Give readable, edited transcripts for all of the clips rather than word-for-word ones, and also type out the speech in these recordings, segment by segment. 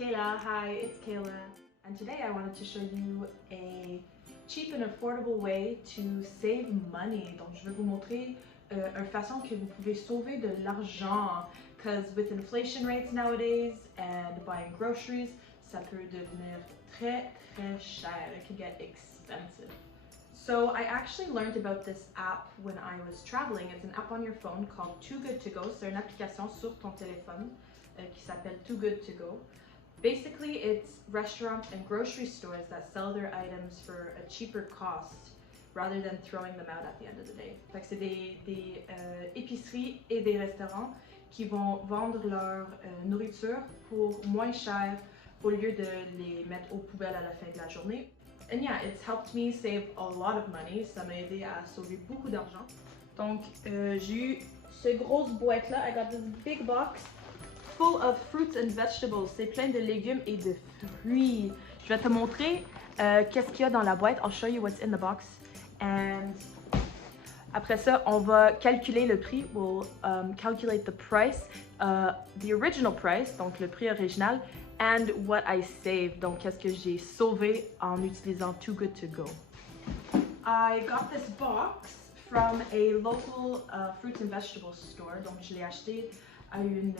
Kayla. Hi, it's Kayla. And today I wanted to show you a cheap and affordable way to save money. Donc je vais vous montrer une façon que vous pouvez sauver de l'argent. Because with inflation rates nowadays and buying groceries, ça peut devenir très cher. It can get expensive. So I actually learned about this app when I was traveling. It's an app on your phone called Too Good To Go. C'est une application sur ton téléphone qui s'appelle Too Good To Go. Basically, it's restaurants and grocery stores that sell their items for a cheaper cost rather than throwing them out at the end of the day. Fait que c'est des épiceries et des restaurants qui vont vendre leur nourriture pour moins cher au lieu de les mettre aux poubelles à la fin de la journée. And yeah, it's helped me save a lot of money. Ça m'a aidé à sauver beaucoup d'argent. Donc, j'ai eu ce grosse boîte-là. I got this big box full of fruits and vegetables. C'est plein de légumes et de fruits. Je vais te montrer qu'est-ce qu'il y a dans la boîte. I'll show you what's in the box. And après ça, on va calculer le prix. We'll calculate the price, the original price, donc le prix original, and what I saved, donc qu'est-ce que j'ai sauvé en utilisant Too Good To Go. I got this box from a local fruits and vegetables store. Donc je l'ai acheté à une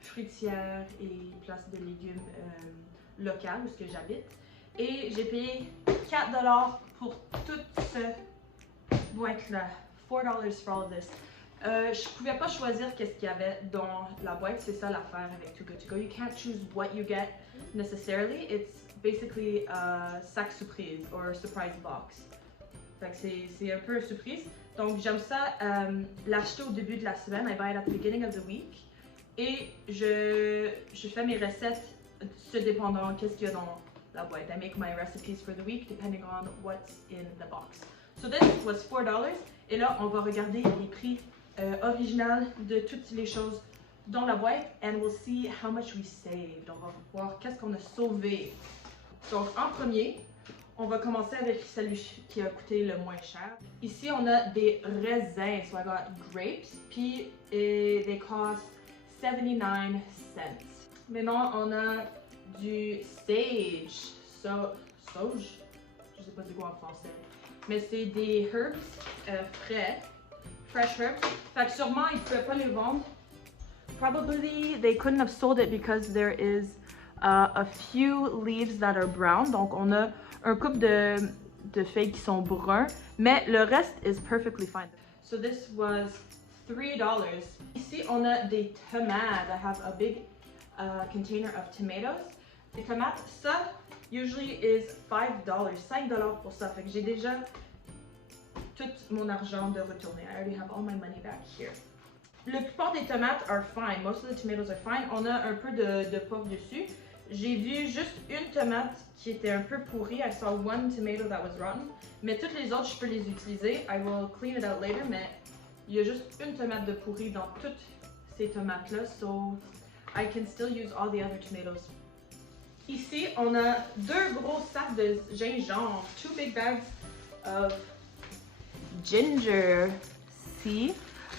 fruitière et place de légumes locale où ce que j'habite. Et j'ai payé 4 $ pour toute cette boîte-là. $4 for all of this. Je pouvais pas choisir qu'est-ce qu'il y avait dans la boîte. C'est ça l'affaire avec Too Good To Go. You can't choose what you get necessarily. It's basically a sac surprise or a surprise box. Fait que c'est un peu une surprise. Donc j'aime ça l'acheter au début de la semaine. I buy it at the beginning of the week. Et je fais mes recettes se dépendant qu'est-ce qu'il y a dans la boîte. I make my recipes for the week depending on what's in the box. So this was $4. Et là, on va regarder les prix originaux de toutes les choses dans la boîte. And we'll see how much we saved. On va voir qu'est-ce qu'on a sauvé. Donc en premier, on va commencer avec celui qui a coûté le moins cher. Ici, on a des raisins. So I got grapes. Puis they cost 79 cents. Maintenant, on a du sage. Sauge? Je sais pas c'est quoi en français. Mais c'est des herbs frais. Fresh herbs. Fait que sûrement, ils pouvaient pas les vendre. Probably they couldn't have sold it because there is a few leaves that are brown. Donc, on a un couple de feuilles qui sont bruns. Mais le reste is perfectly fine. So this was $3. Ici, on a des tomates. I have a big container of tomatoes. Les tomates, ça, usually is $5. $5 pour ça. Fait que j'ai déjà tout mon argent de retourner. I already have all my money back here. La plupart des tomates are fine. Most of the tomatoes are fine. On a un peu de poivre dessus. J'ai vu juste une tomate qui était un peu pourrie. I saw one tomato that was rotten. Mais toutes les autres, je peux les utiliser. I will clean it out later. Mais il y a juste une tomate de pourrie dans toutes ces tomates-là. So I can still use all the other tomatoes. Ici, on a deux gros sacs de gingembre. 2 big bags of ginger. See?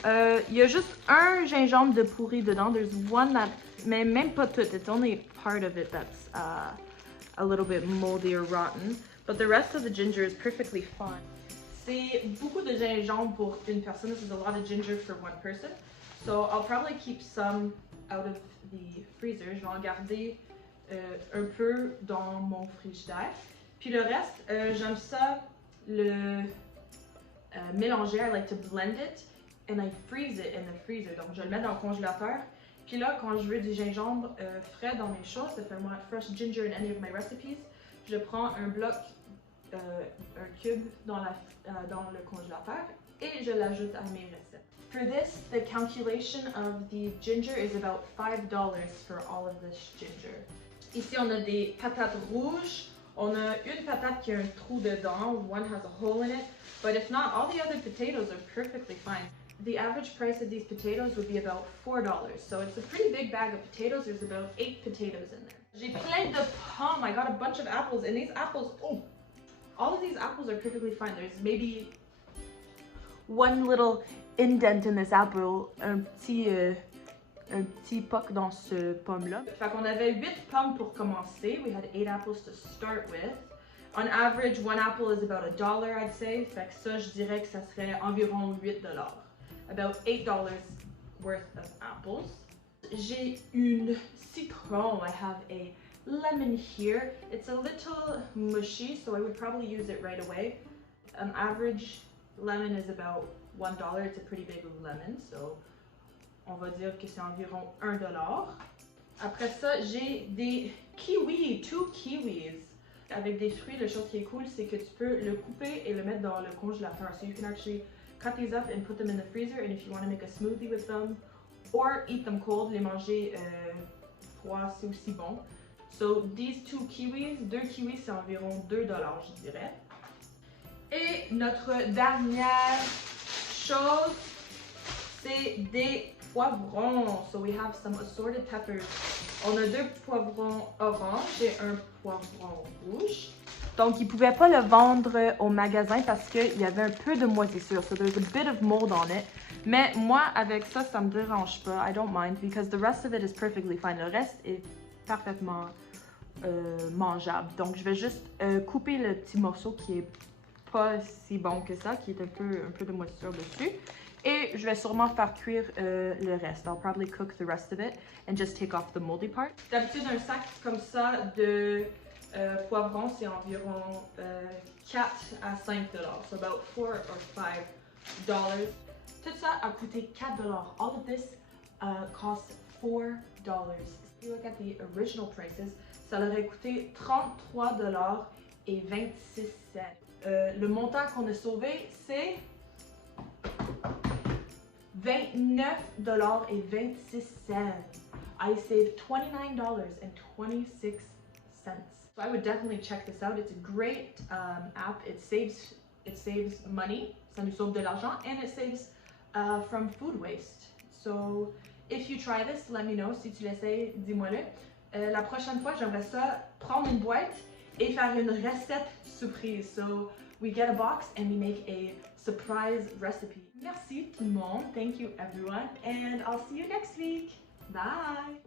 Il y a juste un gingembre de pourri dedans. There's one that, mais même pas tout. It's only part of it that's a little bit moldy or rotten. But the rest of the ginger is perfectly fine. C'est beaucoup de gingembre pour une personne. This is a lot of ginger for one person. So I'll probably keep some out of the freezer. Je vais en garder un peu dans mon frigidaire. Puis le reste, j'aime ça le mélanger. I like to blend it and I freeze it in the freezer. Donc je le mets dans le congélateur. Puis là, quand je veux du gingembre frais dans mes choses, if I want fresh ginger in any of my recipes, je prends un bloc, un cube dans le congélateur et je l'ajoute à mes recettes. For this, the calculation of the ginger is about $5 for all of this ginger. Ici, on a des patates rouges. On a une patate qui a un trou dedans. One has a hole in it. But if not, all the other potatoes are perfectly fine. The average price of these potatoes would be about $4. So it's a pretty big bag of potatoes. There's about 8 potatoes in there. J'ai plein de pommes. I got a bunch of apples. And these apples, oh, all of these apples are perfectly fine. There's maybe one little indent in this apple. Un petit un petit puck dans ce pomme-là. Fait qu'on avait 8 pommes pour commencer. We had 8 apples to start with. On average, one apple is about $1, I'd say. Fait que ça, je dirais que ça serait environ $8. About $8 worth of apples. J'ai une citron. I have a lemon here. It's a little mushy, so I would probably use it right away. An average lemon is about $1. It's a pretty big lemon, so on va dire que c'est environ $1. Après ça, j'ai des kiwis, 2 kiwis. Avec des fruits, la chose qui est cool, c'est que tu peux le couper et le mettre dans le congélateur. So you can actually cut these up and put them in the freezer, and if you want to make a smoothie with them, or eat them cold, les manger froid, c'est aussi bon. So these 2 kiwis, 2 kiwis, c'est environ $2, je dirais. Et notre dernière chose, c'est des poivrons. So we have some assorted peppers. On a 2 poivrons orange et un poivron rouge. Donc, ils ne pouvaient pas le vendre au magasin parce qu'il y avait un peu de moisissure. So there's a bit of mold on it. Mais moi, avec ça, ça me dérange pas. I don't mind because the rest of it is perfectly fine. Le reste est parfaitement mangeable. Donc, je vais juste couper le petit morceau qui est pas si bon que ça, qui est un peu de moisissure dessus. Et je vais sûrement faire cuire le reste. I'll probably cook the rest of it and just take off the moldy part. D'habitude, un sac comme ça de poivrons, c'est environ 4 à 5 $. So about $4 or $5. Tout ça a coûté 4 $. All of this cost $4. If you look at the original prices, ça leur a coûté 33 $ et 26 cents. Le montant qu'on a sauvé, c'est $29 et 26 cents. I saved $29.26. So I would definitely check this out. It's a great app. It saves money. Ça nous sauve de l'argent, and it saves from food waste. So if you try this, let me know. Si tu l'essayes, dis-moi-le. La prochaine fois, j'aimerais ça prendre une boîte et faire une recette surprise. So we get a box and we make a surprise recipe. Merci tout le monde. Thank you everyone, and I'll see you next week. Bye!